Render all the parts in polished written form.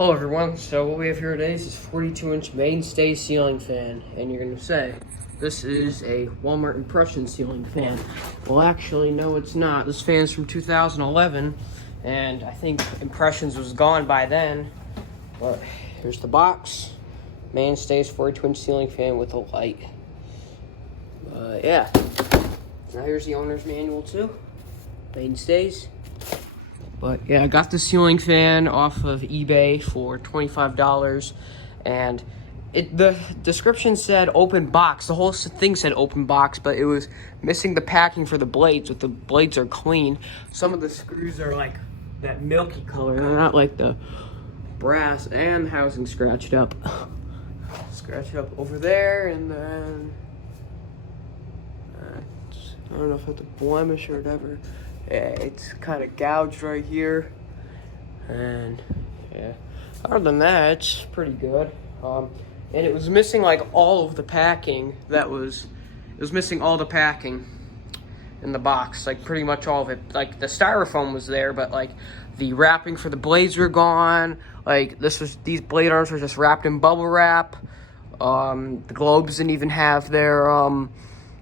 Hello everyone, so what we have here today is this 42-inch Mainstays Ceiling Fan, and you're going to say, this is a Walmart Impression ceiling fan. Well actually, no it's not. This fan's from 2011, and I think Impressions was gone by then. But here's the box. Mainstays 42-inch ceiling fan with a light. Yeah. Now here's the owner's manual too. Mainstays. But yeah, I got the ceiling fan off of eBay for $25, and the description said open box. The whole thing said open box, but it was missing the packing for the blades. But the blades are clean. Some of the screws are like that milky color. They're not like the brass, and the housing scratched up. Scratched up over there, and then I don't know if it's a blemish or whatever. Yeah, it's kind of gouged right here, and yeah, other than that, it's pretty good. And it was missing like all of the packing. It was missing all the packing in the box, like pretty much all of it. Like the styrofoam was there, but like the wrapping for the blades were gone. Like these blade arms were just wrapped in bubble wrap. The globes didn't even have their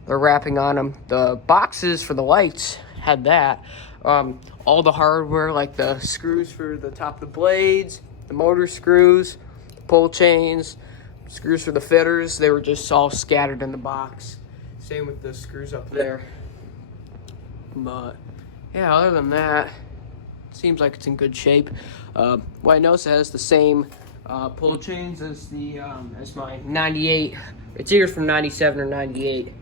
wrapping on them. The boxes for the lights had that. All the hardware, like the screws for the top of the blades, the motor screws, pull chains, screws for the fitters, they were just all scattered in the box. Same with the screws up there. But yeah, other than that, it seems like it's in good shape. What I noticed, it has the same pull chains as as my 98. It's either from 97 or 98.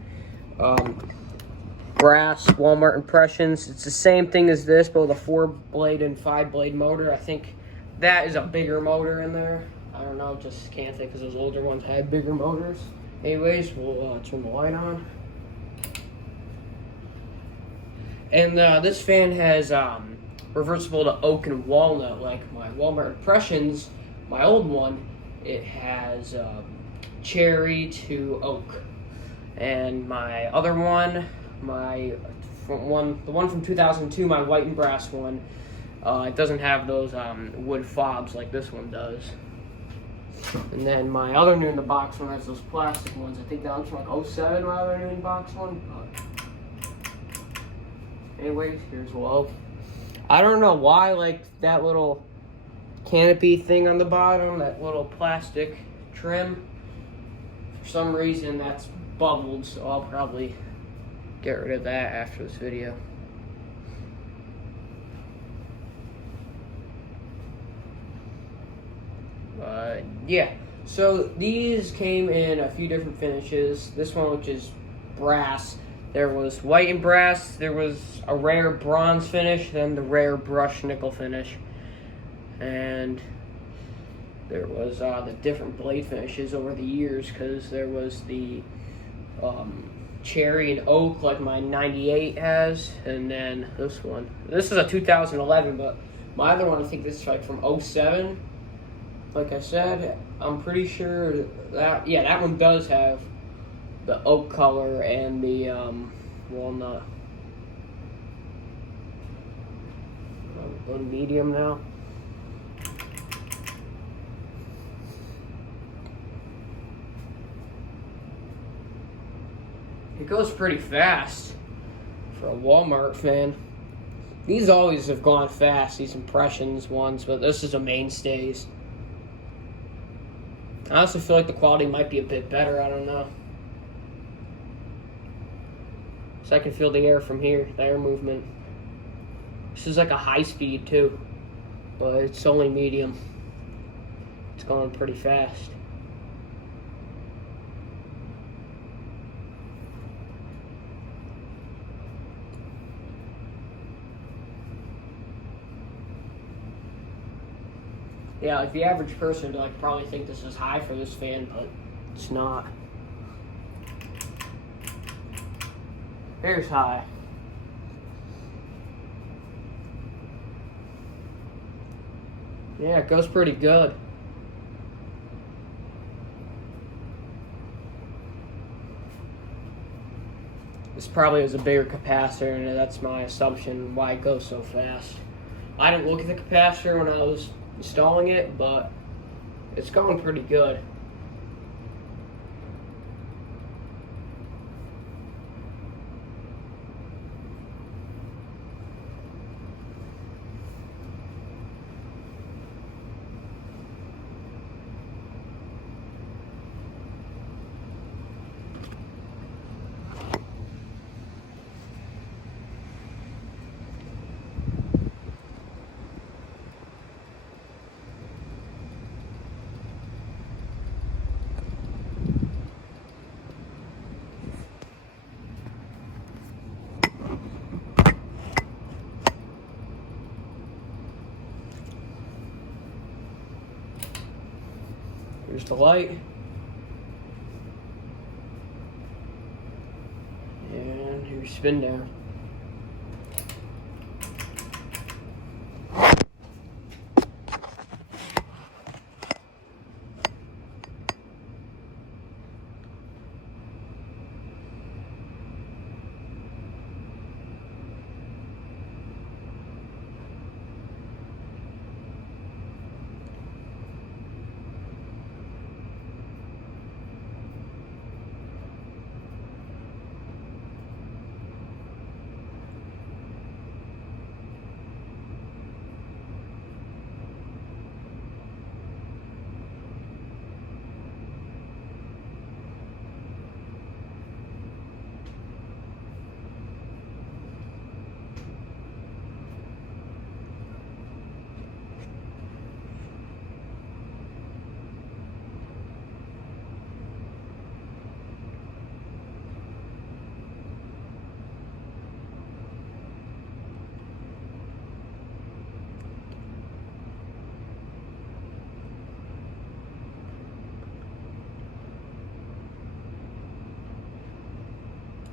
Brass Walmart Impressions. It's the same thing as this, but with a 4-blade and 5-blade motor. I think that is a bigger motor in there. I don't know, just can't think because those older ones had bigger motors. Anyways, we'll turn the light on. And this fan has reversible to oak and walnut, like my Walmart Impressions. My old one, it has cherry to oak. And my other one, the one from 2002, my white and brass one, it doesn't have those wood fobs like this one does. And then my other new in the box one has those plastic ones. I think that one's from like 07, my other new in the box one. Anyways, here's low. I don't know why, like that little canopy thing on the bottom, that little plastic trim, for some reason that's bubbled, so I'll probably get rid of that after this video. Yeah, so these came in a few different finishes. This one, which is brass, there was white and brass, there was a rare bronze finish, then the rare brushed nickel finish, and there was the different blade finishes over the years, because there was the cherry and oak like my 98 has, and then this one. This is a 2011, but my other one, I think this is like from 07. Like I said, I'm pretty sure that, yeah, that one does have the oak color and the walnut. On medium now. It goes pretty fast for a Walmart fan. These always have gone fast, these Impressions ones, but this is a Mainstays. I also feel like the quality might be a bit better, I don't know. So I can feel the air from here, the air movement. This is like a high speed too, but it's only medium. It's going pretty fast. Yeah, like the average person would like probably think this is high for this fan, but it's not. Here's high. Yeah, it goes pretty good. This probably is a bigger capacitor, and that's my assumption why it goes so fast. I didn't look at the capacitor when I was installing it, but it's going pretty good. Here's the light. And here's spin down.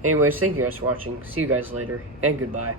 Anyways, thank you guys for watching. See you guys later, and goodbye.